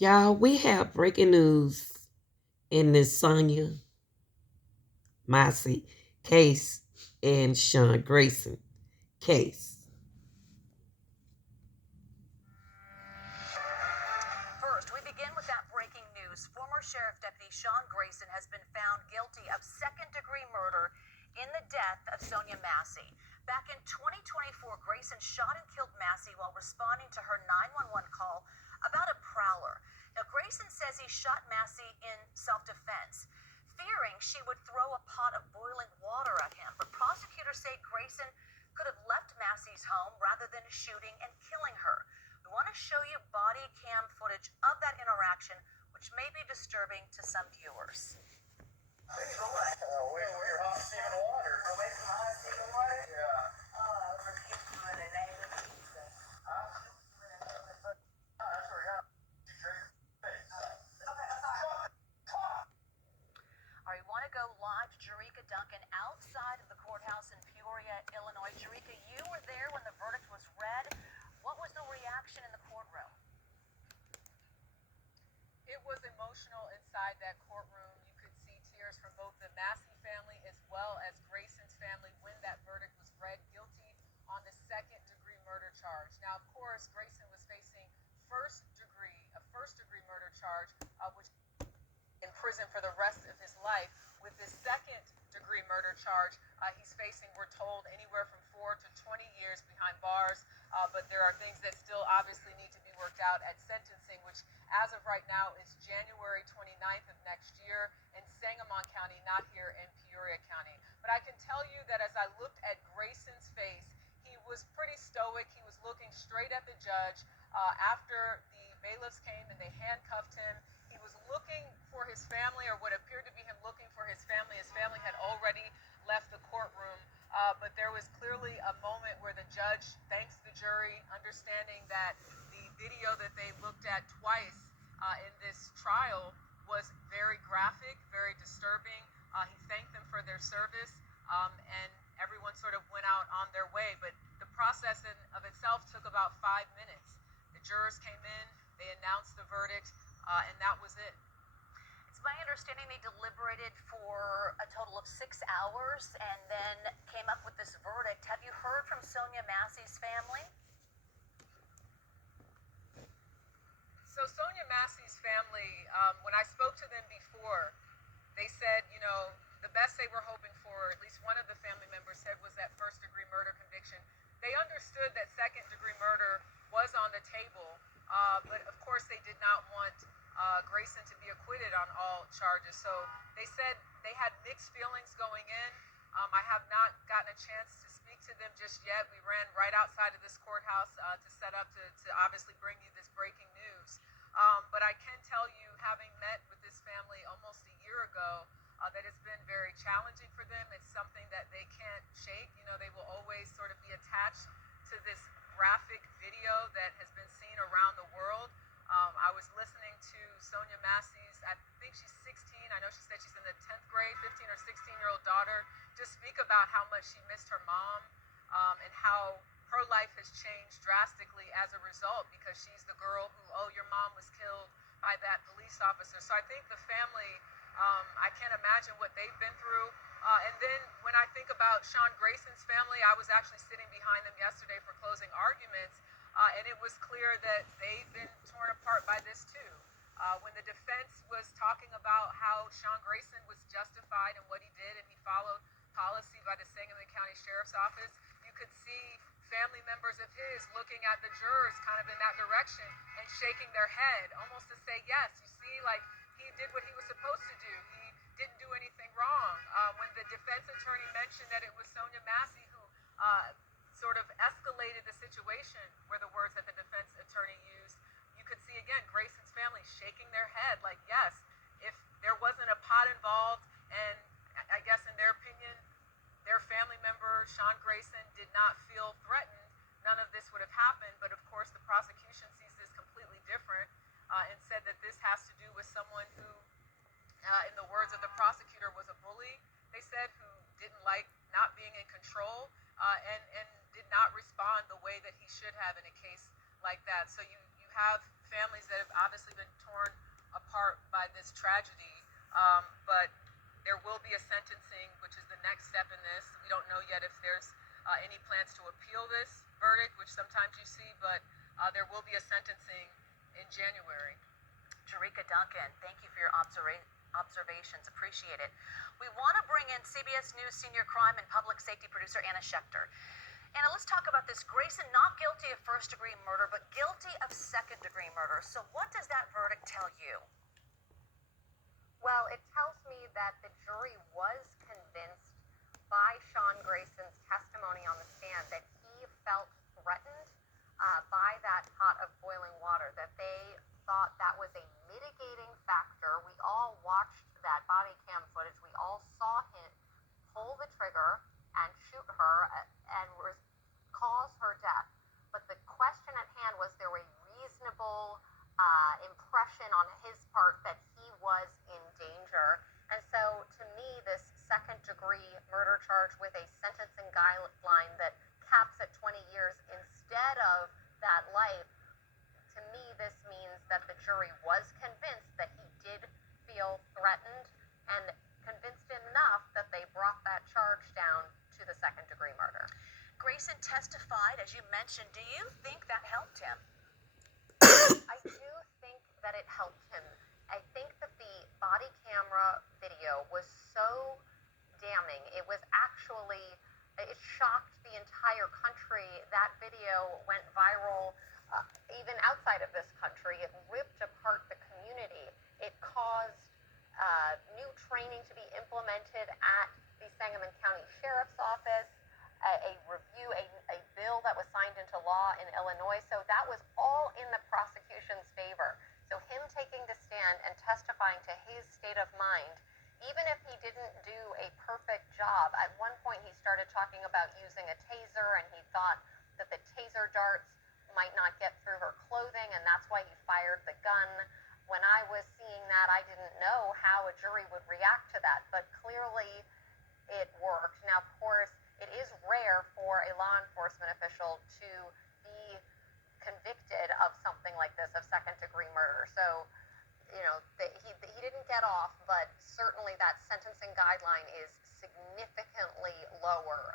Y'all, we have breaking news in this Sonya Massey case and Sean Grayson case. First, we begin with that breaking news. Former Sheriff Deputy Sean Grayson has been found guilty of second-degree murder in the death of Sonya Massey. Back in 2024, Grayson shot and killed Massey while responding to her 911 call about a prowler. Now, Grayson says he shot Massey in self-defense, fearing she would throw a pot of boiling water at him. But prosecutors say Grayson could have left Massey's home rather than shooting and killing her. We want to show you body cam footage of that interaction, which may be disturbing to some viewers. Away from your hot steaming water. Away from hot steaming water? Yeah. Rebuke you in the name of Jesus. All right, we want to go live to Jerika Duncan outside of the courthouse in Peoria, Illinois. Jerika, you were there when the verdict was read. What was the reaction in the courtroom? It was emotional inside that courtroom. You could see tears from both the Massey family as well as Grayson's family when that verdict was read, guilty on the second-degree murder charge. Now, of course, Grayson was facing a first-degree murder charge, which in prison for the rest of his life. With this second-degree murder charge, he's facing, we're told, anywhere from 4 to 20 years behind bars. But there are things that still obviously need to be worked out at sentencing, which as of right now is January 29th of next year in Sangamon County, not here in Peoria County. But I can tell you that as I looked at Grayson's face, he was pretty stoic. He was looking straight at the judge. After the bailiffs came and they handcuffed him, he was looking for his family, or what appeared to be him looking for his family. His family had already left the courtroom. But there was clearly a moment where the judge thanks the jury, understanding that the video that they looked at twice in this trial was very graphic, very disturbing. He thanked them for their service, and everyone sort of went out on their way. But the process in of itself took about 5 minutes. The jurors came in, they announced the verdict, and that was it. It's my understanding they deliberated for a total of 6 hours and then came up with this verdict. Have you heard from Sonya Massey's family? So Sonya Massey's family, when I spoke to them before, they said, the best they were hoping for, at least one of the family members said, was that first-degree murder conviction. They understood that second-degree murder was on the table, but of course they did not want Grayson to be acquitted on all charges. So they said they had mixed feelings going in. I have not gotten a chance to speak to them just yet. We ran right outside of this courthouse to set up to obviously bring you this breaking news. But I can tell you, having met with this family almost a year ago, that it's been very challenging for them. It's something that they can't shake. They will always sort of be attached to this graphic video that has been seen around the world. I was listening to Sonya Massey's, I think she's 16, I know she said she's in the 10th grade, 15 or 16-year-old daughter, just speak about how much she missed her mom, and how her life has changed drastically as a result, because she's the girl who, your mom was killed by that police officer. So I think the family, I can't imagine what they've been through. And then when I think about Sean Grayson's family, I was actually sitting behind them yesterday for closing arguments, and it was clear that they've been torn apart by this too. When the defense was talking about how Sean Grayson was justified in what he did and he followed policy by the Sangamon County Sheriff's Office, you could see family members of his looking at the jurors kind of in that direction and shaking their head, almost to say, yes, you see, like, he did what he was supposed to do. He didn't do anything wrong. When the defense attorney mentioned that it was Sonya Massey who sort of escalated the situation, were the words that the defense attorney used, you could see, again, Grayson's family shaking their head like, yes, if there wasn't a pot involved, and I guess in their opinion, their family member, Sean Grayson, did not feel threatened, none of this would have happened. But of course, the prosecution sees this completely different, and said that this has to do with someone who, in the words of the prosecutor, was a bully, they said, who didn't like not being in control, and did not respond the way that he should have in a case like that. So you have families that have obviously been torn this tragedy. But there will be a sentencing, which is the next step in this. We don't know yet if there's any plans to appeal this verdict, which sometimes you see, but there will be a sentencing in January. Jerika Duncan, thank you for your observations. Appreciate it. We want to bring in CBS News senior crime and public safety producer Anna Schechter. Anna, let's talk about this. Grayson not guilty of first-degree murder, but guilty of second-degree murder. So what does that verdict tell you? Well, it tells me that the jury was convinced by Sean Grayson's testimony on the stand that he felt threatened by that pot of boiling water, that they thought that was a mitigating factor. We all watched that body cam footage. We all saw him pull the trigger and shoot her and cause her death. But the question at hand was, there a reasonable impression on his part that he was in danger? And so to me, this second-degree murder charge with a sentencing guideline that caps at 20 years instead of that life, to me, this means that the jury was convinced that he did feel threatened and convinced enough that they brought that charge down to the second-degree murder. Grayson testified, as you mentioned. Do you think that helped him? I do think that it helped him. I think that the body camera video was so damning. It shocked the entire country. That video went viral even outside of this country. It ripped apart the community. It caused new training to be implemented at the Sangamon County Sheriff's Office, a bill that was signed into law in Illinois. So that was all in the prosecution's favor. So him taking the stand and testifying to his state of mind, even if he didn't do a perfect job, at one point he started talking about using a taser, and he thought that the taser darts might not get through her clothing, and that's why he fired the gun. When I was seeing that, I didn't know how a jury would react to that, but clearly it worked. Now, of course, it is rare for a law enforcement official to be convicted of something like this, of second-degree murder. So, he didn't get off, but certainly that sentencing guideline is significantly lower